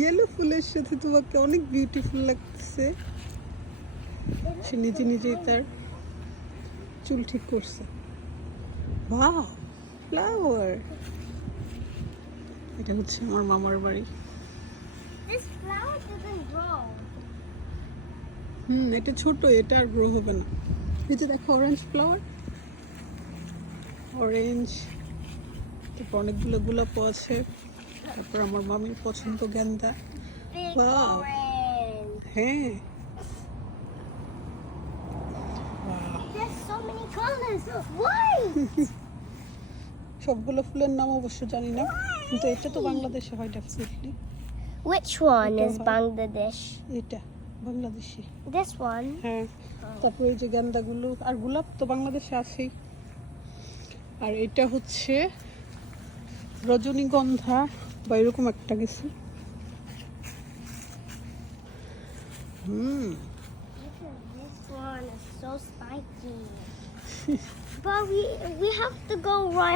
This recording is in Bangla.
ইয়েলো ফুলের সাথে তোমাকে অনেক বিউটিফুল লাগতেছে। সে নিজে নিজেই তার চুল ঠিক করছে। Wow, flower. এটা হচ্ছে আমার মামার বাড়ি। This flower doesn't grow. এটা ছোট, এটা আর গ্রো হবে না। এই যে দেখো অরেঞ্জ ফ্লাওয়ার, অরেঞ্জ। তারপর অনেকগুলো গোলাপও আছে। তারপর আমার মামির পছন্দ গেন্দা। Big Wow. orange. হ্যাঁ, There's so many colors. White. সবগুলো ফুলের নাম অবশ্য জানি না, কিন্তু এটা তো বাংলাদেশে হয় definitely. Which one is Bangladesh? এটা বাংলাদেশি। This one. হ্যাঁ, তারপর এই যে গেন্দাগুলো আর গোলাপ তো বাংলাদেশে আছেই। আর এটা হচ্ছে রজনীগন্ধা বা এরকম একটা কিছু। This one is so spiky. But we have to go right